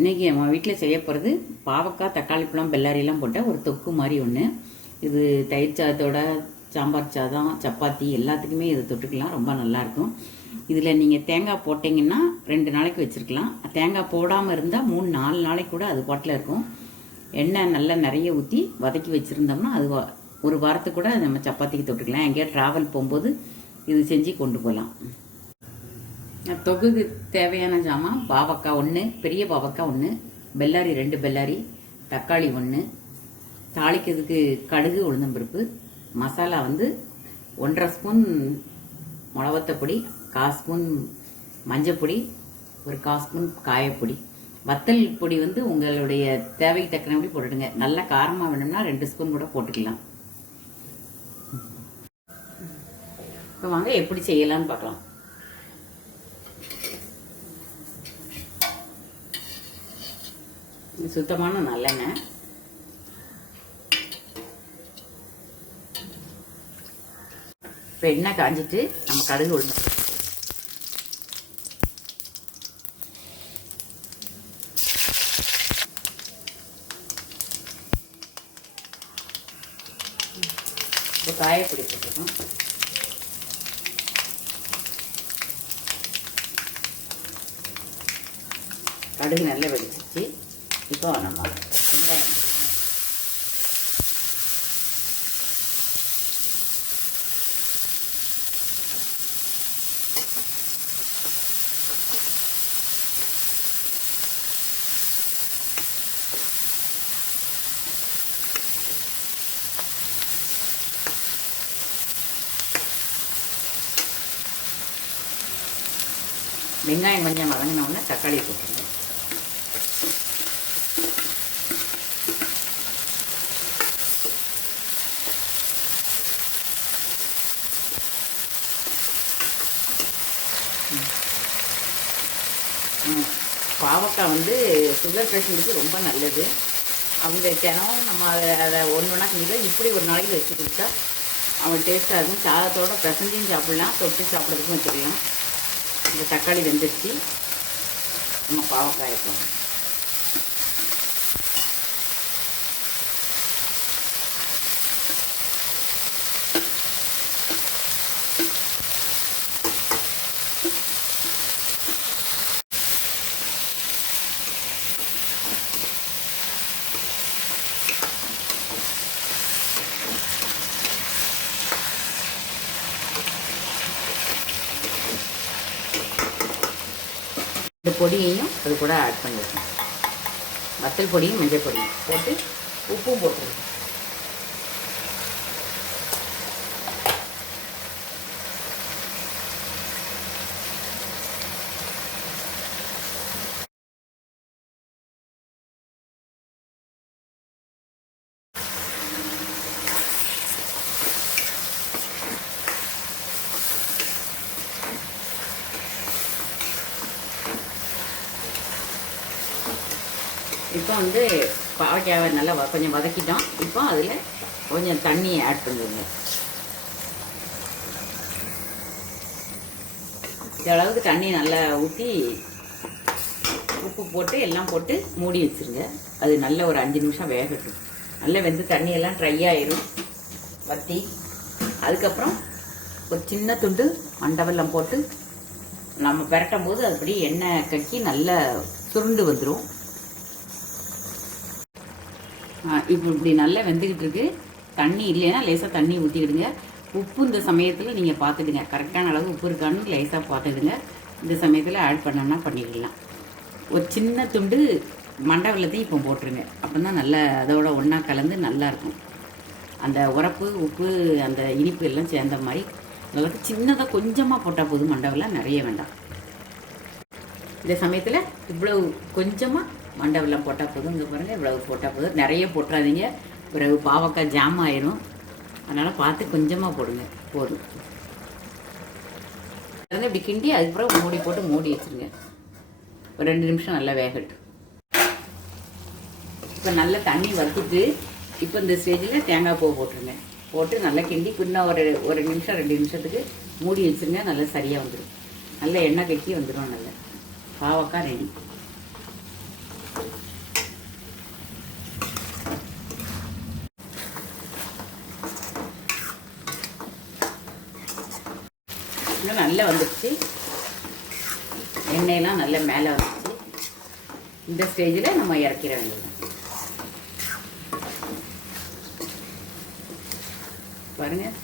இன்றைக்கி நம்ம வீட்டில் செய்ய போகிறது பாவக்காய் தக்காளி பழம் பெல்லாரிலாம் போட்ட ஒரு தொக்கு மாதிரி ஒன்று. இது தயிர் சாதத்தோட, சாம்பார் சாதம், சப்பாத்தி எல்லாத்துக்குமே இது தொட்டுக்கலாம், ரொம்ப நல்லாயிருக்கும். இதில் நீங்கள் தேங்காய் போட்டிங்கன்னா 2 நாளைக்கு வச்சுருக்கலாம். தேங்காய் போடாமல் இருந்தால் 3-4 நாளைக்கு கூட அது பாட்டில் இருக்கும். எண்ணெய் நல்லா நிறைய ஊற்றி வதக்கி வச்சுருந்தோம்னா அது ஒரு வாரத்துக்கு கூட நம்ம சப்பாத்திக்கு தொட்டுக்கலாம். எங்கேயா ட்ராவல் போகும்போது இது செஞ்சு கொண்டு போகலாம். தொகுக்கு தேவையான ஜாமான் பாவக்காய் 1, பெரிய பாவக்காய் 1, பெல்லாரி 2 பெல்லாரி, தக்காளி 1, தாளிக்கிறதுக்கு கடுகு, உளுந்தம்பருப்பு, மசாலா 1.5 ஸ்பூன் மிளவத்தப்பொடி, 1/4 ஸ்பூன் மஞ்சப்பொடி, ஒரு 1/4 ஸ்பூன் காயப்பொடி. வத்தல் பொடி உங்களுடைய தேவைக்கு தக்கனபடி போட்டுடுங்க. நல்லா காரமாக வேணும்னா 2 ஸ்பூன் கூட போட்டுக்கலாம். இப்போ வாங்க எப்படி செய்யலாம்னு பார்க்கலாம். சுத்தமான நல்லெண்ணெய், இப்போ எண்ணெய் காஞ்சிட்டு நம்ம கடுகு உளுந்து இப்போ காயப்பொடி போட்டுருக்கோம். கடுகு நல்லா வெடிச்சிச்சு. இப்போ நம்ம வெங்காயம் வெங்காயம் கொஞ்சம் வதங்கின உடனே தக்காளி போட்டுருங்க. பாவக்காய் சுகர் பேஷண்ட்டுக்கு ரொம்ப நல்லது. அவங்க தினமும் நம்ம அதை ஒன்றா செஞ்சு இப்படி ஒரு நாளைக்கு வச்சு கொடுத்தா அவங்க டேஸ்ட்டாக இருக்கும். சாதத்தோட பிசைஞ்சும் சாப்பிட்லாம், தொட்டு சாப்பிட்றதுக்கும் வச்சுக்கலாம். இந்த தக்காளி வெந்துருச்சு, நம்ம பாவக்காய் வைக்கலாம். இந்த பொடியையும் அது கூட ஆட் பண்ணிடுறோம். வத்தல் பொடியும் மஞ்சள் பொடியும் போட்டு உப்பும் போட்டுருவோம். இப்போ பாவக்காவை நல்லா கொஞ்சம் வதக்கிட்டோம். இப்போ அதில் கொஞ்சம் தண்ணி ஆட் பண்ணுங்க. இந்த அளவுக்கு தண்ணி நல்லா ஊற்றி உப்பு போட்டு எல்லாம் போட்டு மூடி வச்சுருங்க. அது நல்ல ஒரு 5 நிமிஷம் வேகட்டும். நல்லா வெந்து தண்ணியெல்லாம் ட்ரை ஆயிரும் வற்றி. அதுக்கப்புறம் ஒரு சின்ன துண்டு மண்டவெல்லம் போட்டு நம்ம பெரட்டும் போது அதுபடி எண்ணெய் கக்கி நல்லா சுருண்டு வந்துடும். இப்போ இப்படி நல்லா வெந்துக்கிட்டு இருக்கு. தண்ணி இல்லைன்னா லேசாக தண்ணி ஊற்றிக்கிடுங்க. உப்பு இந்த சமயத்தில் நீங்கள் பார்த்துடுங்க, கரெக்டான அளவு உப்பு இருக்கான்னு லேசாக பார்த்துடுங்க. இந்த சமயத்தில் ஆட் பண்ணோன்னா பண்ணிடலாம். ஒரு சின்ன துண்டு மண்டை வெல்லத்தையும் இப்போ போட்டுருங்க. அப்போ தான் நல்லா அதோட ஒன்றா கலந்து நல்லாயிருக்கும். அந்த உரப்பு, உப்பு, அந்த இனிப்பு எல்லாம் சேர்ந்த மாதிரி நல்லா சின்னதாக கொஞ்சமாக போட்டால் போதும். மண்டை வெல்லம் நிறைய வேண்டாம். இந்த சமயத்தில் இவ்வளவு கொஞ்சமாக மண்டை வெல்லம் போட்டால் போதும். இங்கே பாருங்கள், இவ்வளவு போட்டால் போதும். நிறைய போட்டுறாதீங்க, பிறகு பாவக்காய் ஜாம் ஆயிரும். அதனால் பார்த்து கொஞ்சமாக போடுங்க, போதும். இப்படி கிண்டி அதுக்கப்புறம் மூடி போட்டு மூடி வச்சுருங்க. ஒரு 2 நிமிஷம் நல்லா வேகட்டும். இப்போ நல்லா தண்ணி வறுத்துட்டு இப்போ இந்த ஸ்டேஜில் தேங்காய் பூ போட்டுருங்க. போட்டு நல்லா கிண்டி இன்னும் ஒரு நிமிஷம் 2 நிமிஷத்துக்கு மூடி வச்சுருங்க. நல்லா சரியாக வந்துடும். நல்லா எண்ணெய் கட்டி வந்துடும். நல்லா பாவக்காய் ரெடி. நல்லா வந்துடுச்சு, எண்ணெயெல்லாம் நல்லா மேலே வந்துடுச்சு. இந்த ஸ்டேஜில் நம்ம இறக்கிற வேண்டியது. பாருங்கள்,